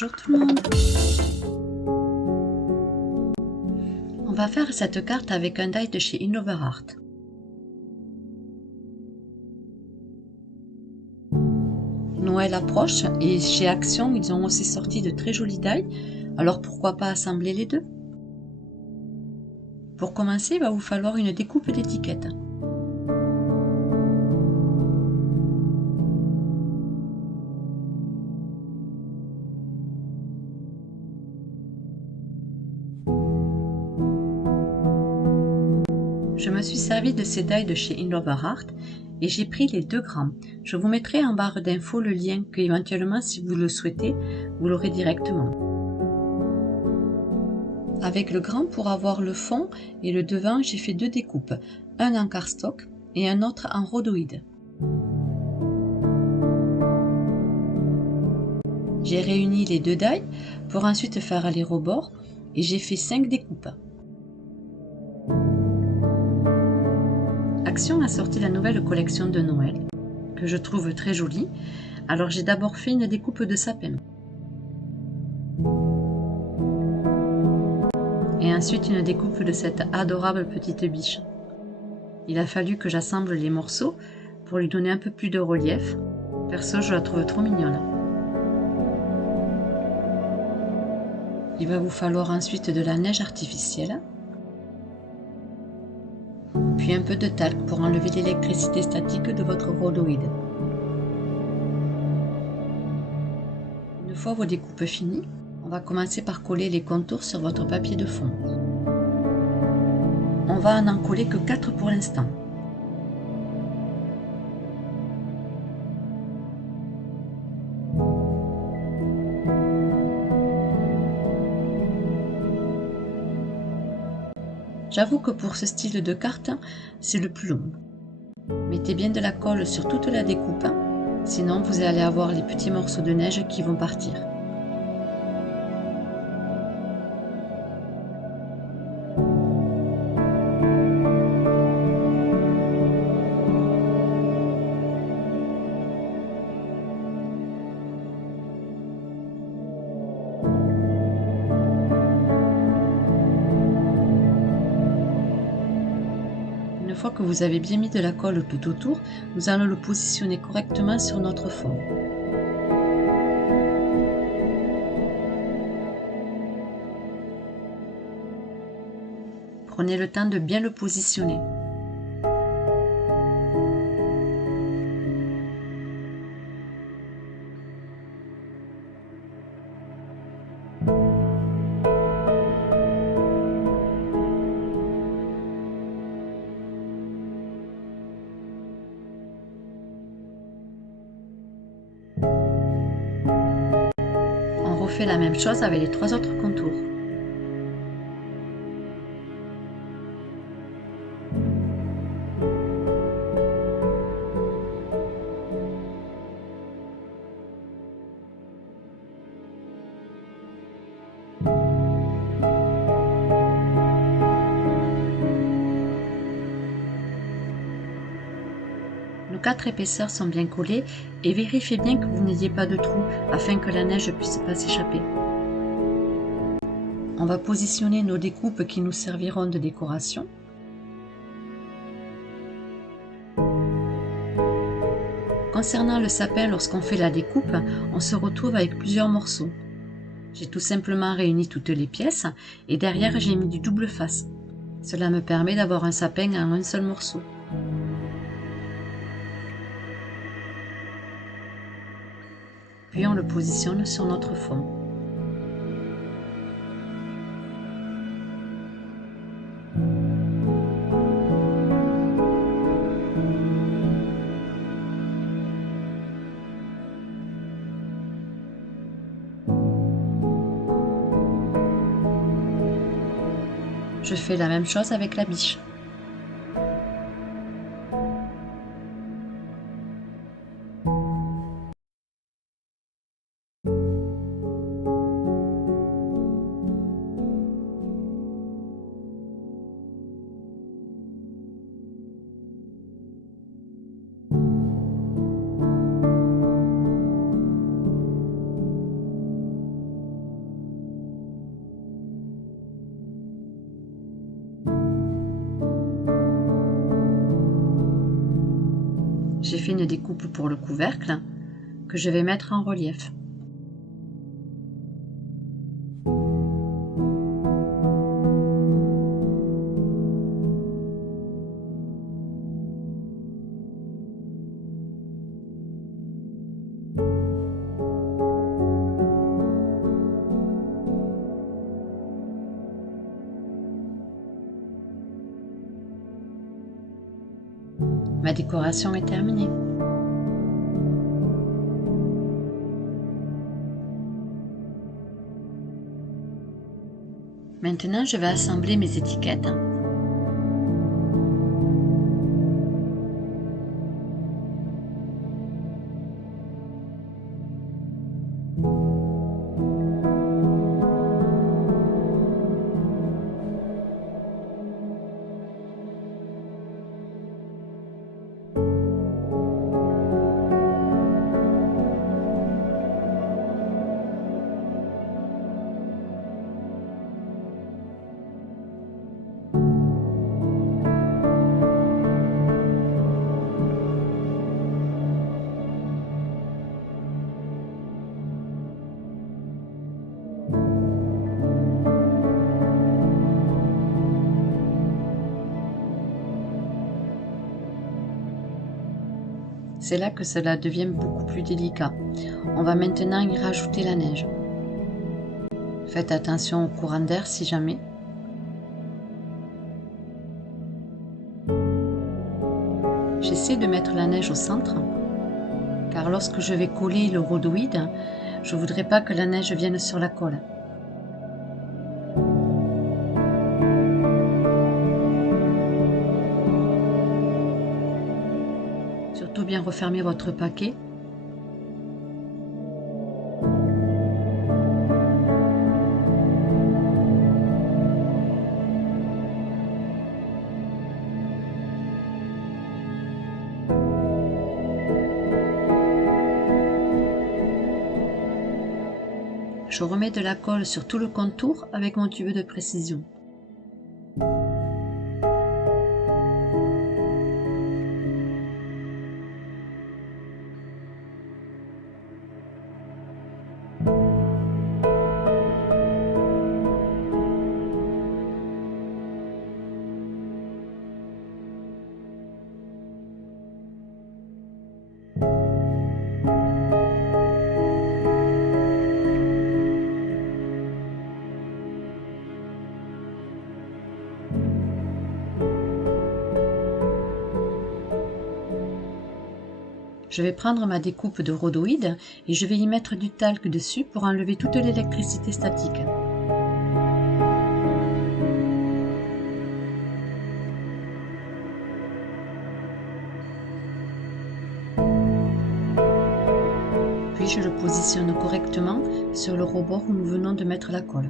Bonjour tout le monde. On va faire cette carte avec un die de chez Innoverart. Noël approche et chez Action ils ont aussi sorti de très jolis die, alors pourquoi pas assembler les deux? Pour commencer, il va vous falloir une découpe d'étiquette. Je me suis servi de ces die de chez Innoverart et j'ai pris les 2 grammes. Je vous mettrai en barre d'infos le lien que éventuellement si vous le souhaitez, vous l'aurez directement. Avec le grand pour avoir le fond et le devant, j'ai fait 2 découpes, un en cardstock et un autre en rhodoïde. J'ai réuni les 2 die pour ensuite faire les rebords et j'ai fait 5 découpes. Action a sorti la nouvelle collection de Noël, que je trouve très jolie, alors j'ai d'abord fait une découpe de sapin. Et ensuite une découpe de cette adorable petite biche. Il a fallu que j'assemble les morceaux pour lui donner un peu plus de relief. Perso, je la trouve trop mignonne. Il va vous falloir ensuite de la neige artificielle, puis un peu de talc pour enlever l'électricité statique de votre rhodoïde. Une fois vos découpes finies, on va commencer par coller les contours sur votre papier de fond. On va en coller que 4 pour l'instant. J'avoue que pour ce style de carte, c'est le plus long. Mettez bien de la colle sur toute la découpe, sinon vous allez avoir les petits morceaux de neige qui vont partir. Une fois que vous avez bien mis de la colle tout autour, nous allons le positionner correctement sur notre fond. Prenez le temps de bien le positionner. On refait la même chose avec les 3 autres contours. Nos 4 épaisseurs sont bien collées et vérifiez bien que vous n'ayez pas de trou afin que la neige ne puisse pas s'échapper. On va positionner nos découpes qui nous serviront de décoration. Concernant le sapin, lorsqu'on fait la découpe, on se retrouve avec plusieurs morceaux. J'ai tout simplement réuni toutes les pièces et derrière j'ai mis du double face. Cela me permet d'avoir un sapin en un seul morceau. Puis on le positionne sur notre fond. Je fais la même chose avec la biche. j'ai fait une découpe pour le couvercle que je vais mettre en relief. Ma décoration est terminée. Maintenant, je vais assembler mes étiquettes. C'est là que cela devient beaucoup plus délicat. On va maintenant y rajouter la neige. Faites attention au courant d'air si jamais. J'essaie de mettre la neige au centre, car lorsque je vais coller le rhodoïde, je ne voudrais pas que la neige vienne sur la colle. Surtout bien refermer votre paquet. Je remets de la colle sur tout le contour avec mon tube de précision. Je vais prendre ma découpe de rhodoïde et je vais y mettre du talc dessus pour enlever toute l'électricité statique. Puis je le positionne correctement sur le rebord où nous venons de mettre la colle.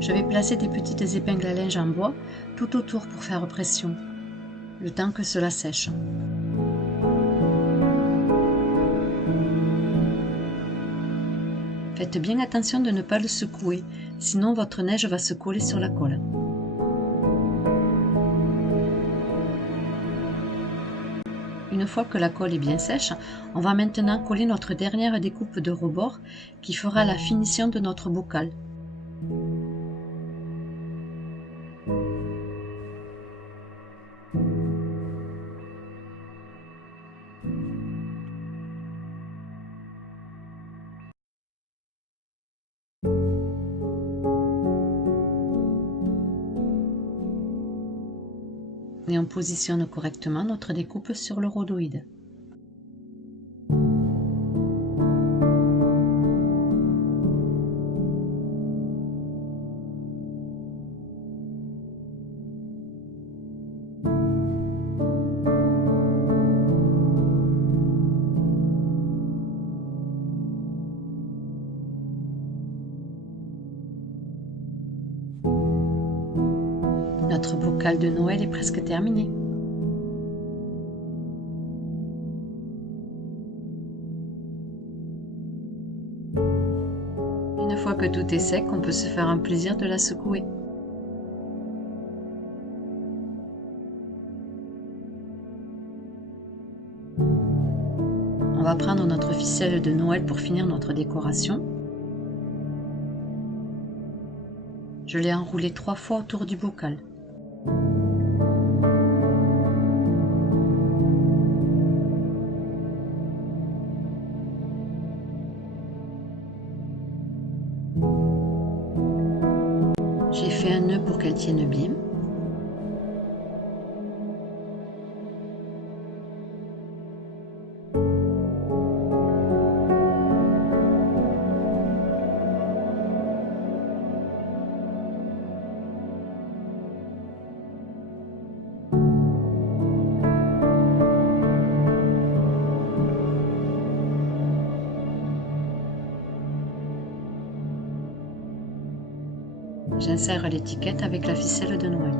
Je vais placer des petites épingles à linge en bois tout autour pour faire pression, le temps que cela sèche. Faites bien attention de ne pas le secouer, sinon votre neige va se coller sur la colle. Une fois que la colle est bien sèche, on va maintenant coller notre dernière découpe de rebord qui fera la finition de notre bocal. Et on positionne correctement notre découpe sur le rhodoïde. Notre bocal de Noël est presque terminé. Une fois que tout est sec, on peut se faire un plaisir de la secouer. On va prendre notre ficelle de Noël pour finir notre décoration. Je l'ai enroulée 3 fois autour du bocal. J'ai fait un nœud pour qu'elle tienne bien. J'insère l'étiquette avec la ficelle de Noël.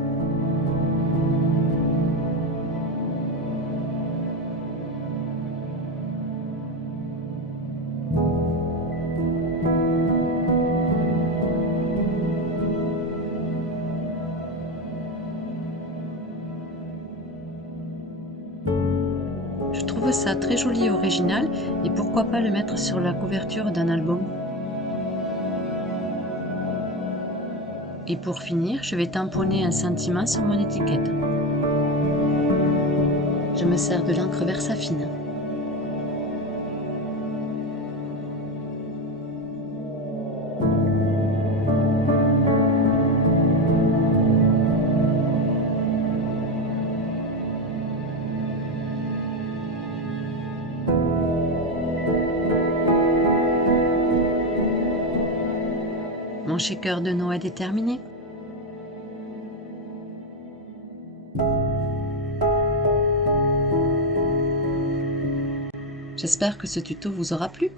Je trouve ça très joli et original, et pourquoi pas le mettre sur la couverture d'un album. Et pour finir, je vais tamponner un sentiment sur mon étiquette. Je me sers de l'encre Versafine. Mon shaker de Noël est terminé. J'espère que ce tuto vous aura plu.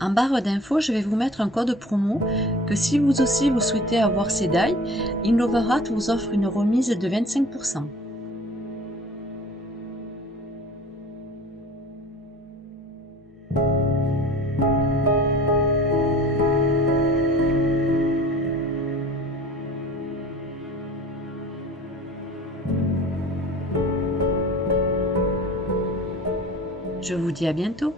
En barre d'infos, je vais vous mettre un code promo que si vous aussi vous souhaitez avoir ces die, Innovarat vous offre une remise de 25%. Je vous dis à bientôt.